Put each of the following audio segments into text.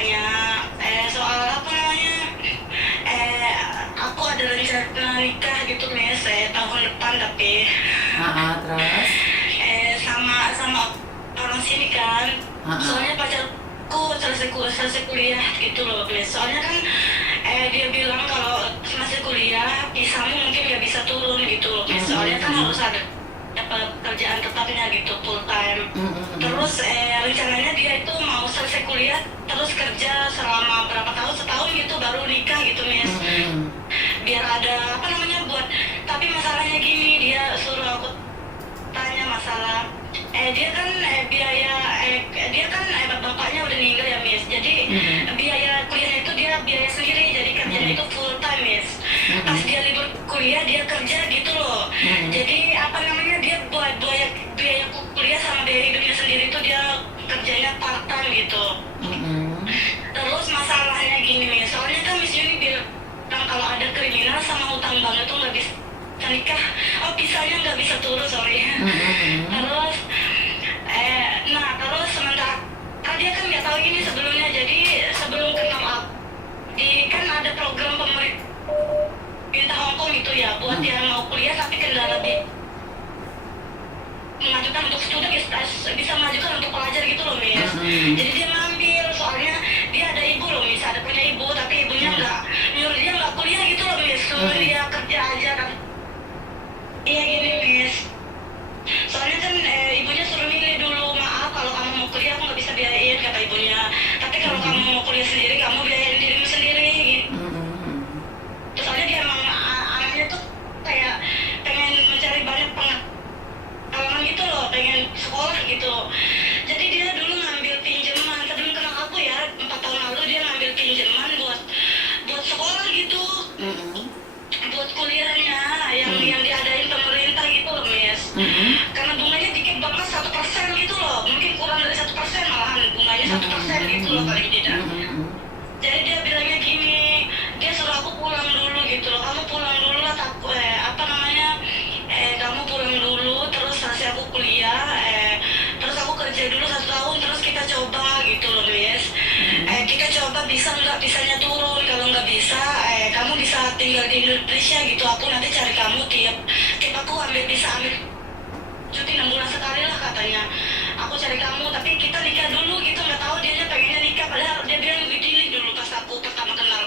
katanya soal apa namanya aku ada rencana nikah gitu Miss tahun depan tapi Terus? sama orang sini kan. Soalnya pacarku selesai kuliah gitu loh Miss. Soalnya kan dia bilang kalau masih kuliah visamu mungkin nggak bisa turun gitu loh Miss. Soalnya kan harus ada pekerjaan tetapnya gitu full time. Terus rencananya dia itu mau selesai kuliah terus kerja selama berapa tahun, setahun gitu baru nikah gitu Miss. Biar ada apa namanya buat, tapi masalahnya gini, dia suruh aku tanya masalah dia kan biaya dia kan bapaknya udah meninggal ya Miss. Jadi biaya kuliahnya itu dia biaya sendiri, jadi kerjanya itu full time Miss. Pas dia libur kuliah dia kerja gitu loh. Jadi apa namanya dia buat biaya kuliah sama biaya hidupnya sendiri itu dia kerjanya part time gitu. Terus masalahnya gini Miss, soalnya kan Miss Yuni bilang kalau ada kriminal sama hutang bank itu nggak bisa nikah, pisahnya nggak bisa turun sorry. Terus terus sementara dia kan nggak tahu ini sebelumnya, jadi sebelum kenal aku kan ada program pemerintah Hong Kong gitu ya buat yang mau kuliah tapi kendala di mengajukan untuk student bisa mengajukan untuk pelajar gitu loh Miss. Jadi dia ngambil, soalnya dia ada ibu loh Miss, ada punya ibu tapi ibunya nyuruh dia nggak kuliah gitu loh Miss, suruh dia kerja aja kan. Iya gini Miss, soalnya kan ibunya suruh milih dulu, maaf kalau kamu mau kuliah aku nggak bisa biayain kata ibunya, tapi kalau kamu mau kuliah sendiri kamu biayain dirimu sendiri gitu. Soalnya dia emang anaknya tuh kayak pengen mencari banyak pengalaman gitu loh, pengen sekolah gitu. Jadi dia dulu ngambil pinjaman sebelum kenal aku ya, 4 tahun lalu dia ngambil pinjaman buat sekolah gitu, buat kuliahnya yang diadain pemerintah gitu loh Miss. Karena bunganya dikit banget 1% gitu loh, mungkin kurang dari 1% malahan bunganya 1% gitu loh paling tidak. Jadi dia bilangnya gini, dia suruh aku pulang dulu gitu loh, kamu pulang dulu lah kamu pulang dulu terus selesai aku kuliah terus aku kerja dulu 1 tahun terus kita coba gitu loh Miss. Kita coba bisa nggak bisanya turun, kalau nggak bisa kamu bisa tinggal di Indonesia gitu, aku nanti cari kamu tiap aku bisa ambil cuti 6 bulan sekali lah katanya, aku cari kamu tapi kita nikah dulu gitu. Nggak tahu dia pengennya nikah padahal dia bilang begini dulu pas aku pertama kenal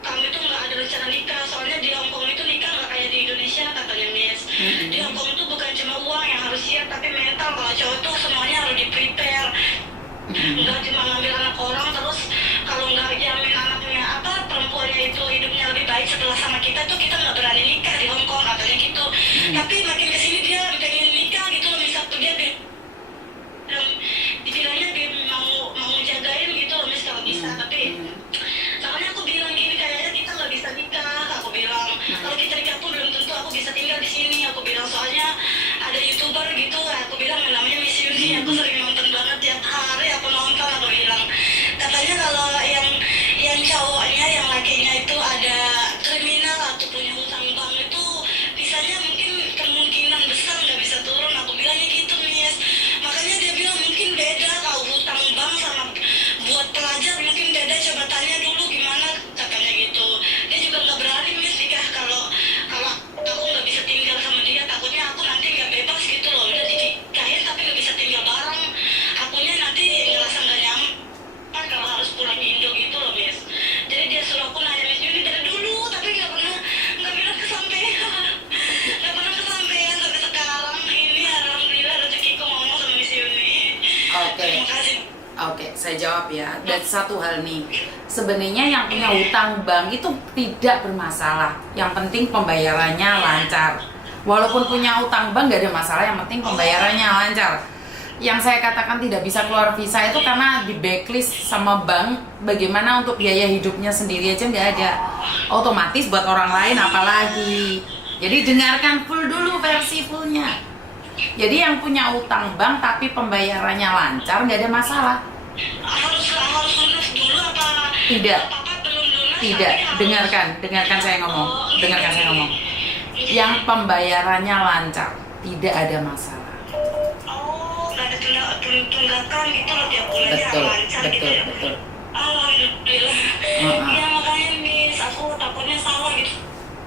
kamu itu nggak ada rencana nikah, soalnya di Hong Kong itu nikah nggak kayak di Indonesia katanya Miss. Di Hong Kong itu bukan cuma uang yang harus siap tapi mental, kalau cowok tuh semuanya harus di prepare, nggak cuma ngambil anak orang terus kalau nggak jamin anaknya perempuannya itu hidupnya lebih baik setelah sama kita tuh kita nggak berani nikah di Hong Kong katanya gitu. Tapi makin kesini dia pengen nikah gitu loh Miss. Waktu dia dibilangnya dia mau jagain gitu loh Miss kalau bisa, tapi makanya aku bilang gini, kayaknya kita nggak bisa nikah. Aku bilang kalau kita nikah pun belum tentu aku bisa tinggal di sini. Aku bilang soalnya ada YouTuber gitu, aku bilang namanya Miss Yuni, aku sering nonton banget tiap hari aku nonton. Aku bilang katanya kalau yang cowoknya yang lakinya itu ada kriminal atau punya hutang bank itu bisanya mungkin kemungkinan besar nggak bisa turun. Aku bilangnya gitu Miss. Makanya dia bilang mungkin beda kalau hutang bank sama buat pelajar mungkin beda, coba tanya dulu gimana katanya gitu. Dia juga nggak berani Miss nikah kalau aku nggak bisa tinggal sama dia, takutnya aku nanti nggak bebas gitu loh. Udah dinikahin tapi nggak bisa tinggal bareng, akunya nanti ngerasa nggak nyaman kalau harus pulang ke Indo gitu loh Miss. Jadi dia suruh aku nanya Miss Yuni dari dulu tapi nggak bilang kesampaian, nggak pernah kesampaian sampai sekarang. Ini alhamdulillah rezekiku ngomong sama Miss Yuni. Terima kasih. Oke, saya jawab ya. Dan satu hal nih, sebenarnya yang punya hutang bank itu tidak bermasalah. Yang penting pembayarannya lancar. Walaupun punya hutang bank nggak ada masalah, yang penting pembayarannya lancar. Yang saya katakan tidak bisa keluar visa itu karena di backlist sama bank, bagaimana untuk biaya hidupnya sendiri aja nggak ada. Otomatis buat orang lain apalagi. Jadi dengarkan full dulu versi fullnya. Jadi yang punya utang bank tapi pembayarannya lancar nggak ada masalah. Harus lunas dulu apa? Tidak. Apa belum lunas? Tidak. Dengarkan saya ngomong. Dengarkan saya ngomong. Yang pembayarannya lancar, tidak ada masalah. Oh, nggak ada tunggakan gitu loh tiap bulannya Betul, lancar gitu betul, ya. betul. Alhamdulillah. Ya makanya Miss, aku takutnya salah gitu.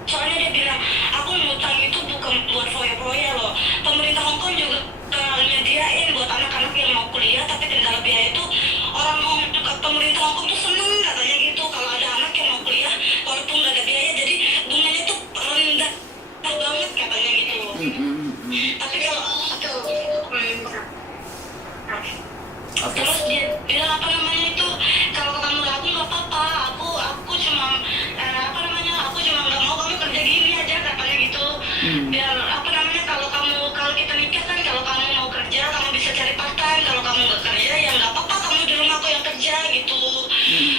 Soalnya dia bilang, aku ngutang itu bukan buat foya-foya loh. Pemerintah Hongkong juga nyediain buat anak-anak yang mau kuliah, tapi kendala biaya itu pemerintah Hongkong tuh seneng katanya gitu. Kalau ada anak yang mau kuliah, walaupun nggak ada biaya, jadi bunganya tuh rendah banget katanya gitu. Tapi kalau Oke. terus dia bilang apa namanya itu, kalau kamu ragu nggak apa-apa, aku cuma apa namanya, aku cuma nggak mau kamu kerja gini aja katanya gitu. Biar apa namanya, kalau kita nikah kan, kalau kamu mau kerja kamu bisa cari part time, kalau kamu nggak kerja ya nggak apa-apa, kamu di rumah aku yang kerja gitu.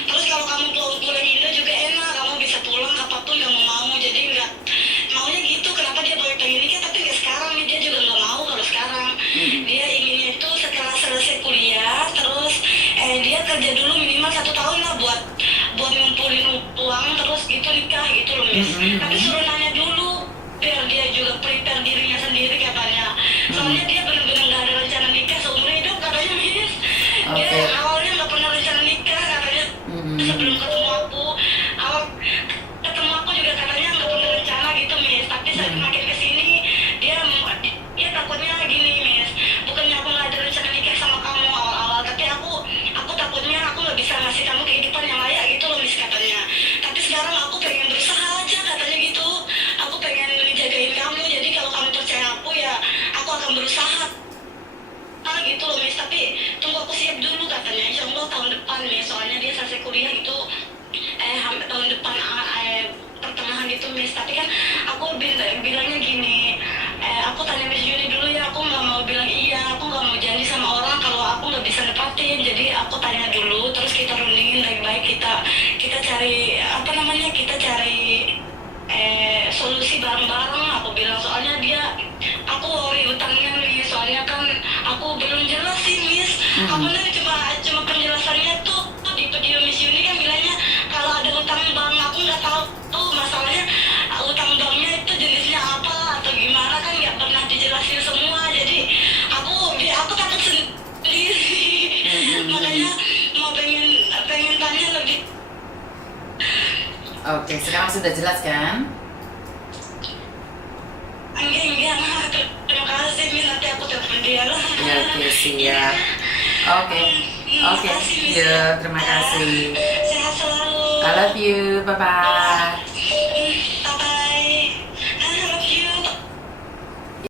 Terus kalau kamu pulang Indo juga enak, kamu bisa pulang kapanpun kamu mau, jadi nggak maunya gitu. Kenapa dia boleh pengen nikah tapi nggak sekarang nih, dia juga nggak mau kalau sekarang. Dia inginnya itu setelah selesai kuliah terus dia kerja dulu minimal 1 tahun lah buat ngumpulin uang, terus gitu nikah gitu loh Miss. Tapi suruh nanya dulu biar dia juga prepare dirinya sendiri katanya. Soalnya dia benar-benar nggak ada rencana nikah seumur hidup katanya Miss. Dia awalnya nggak pernah rencana nikah katanya. Sebelum ketemu aku juga katanya nggak pernah rencana gitu Miss. Tapi makin kesini dia takutnya gini Miss, bukannya aku nggak ada rencana nikah sama kamu awal-awal, tapi aku takutnya aku nggak bisa ngasih kamu kehidupan yang layak gitu loh Miss katanya. Tapi sekarang aku pengen berusaha aja katanya gitu, aku pengen ngejagain kamu, jadi kalau kamu percaya aku ya aku akan berusaha gitu loh Miss. Tapi tunggu aku siap dulu katanya, insya Allah tahun depan Miss, soalnya dia selesai kuliah itu hampir tahun depan pertengahan gitu Miss. Tapi kan aku bilangnya gini, aku tanya Miss Juni dulu ya, aku nggak mau bilang iya, aku nggak mau janji sama orang kalau aku nggak bisa nepatin. Jadi aku tanya dulu, terus kita rundingin baik-baik, kita cari apa namanya, kita cari solusi bareng-bareng. Aku bilang soalnya aku worry utangnya nih, soalnya kan aku belum jelas sih Miss. Aku nih cuma penjelasannya tuh di video Miss Yuni kan bilangnya kalau ada utang bank, aku nggak tahu tuh masalahnya utang banknya itu jenisnya apa atau gimana, kan nggak pernah dijelasin semua. Jadi aku takut sendiri. Makanya mau pengen tanya lebih. Oke, sekarang sudah jelas kan? Enggak, terima kasih Miss, nanti aku telepon dia lah. Ya, oke, siap. Oke, Makasih, Miss. ya, terima kasih. Sehat selalu. I love you, bye-bye.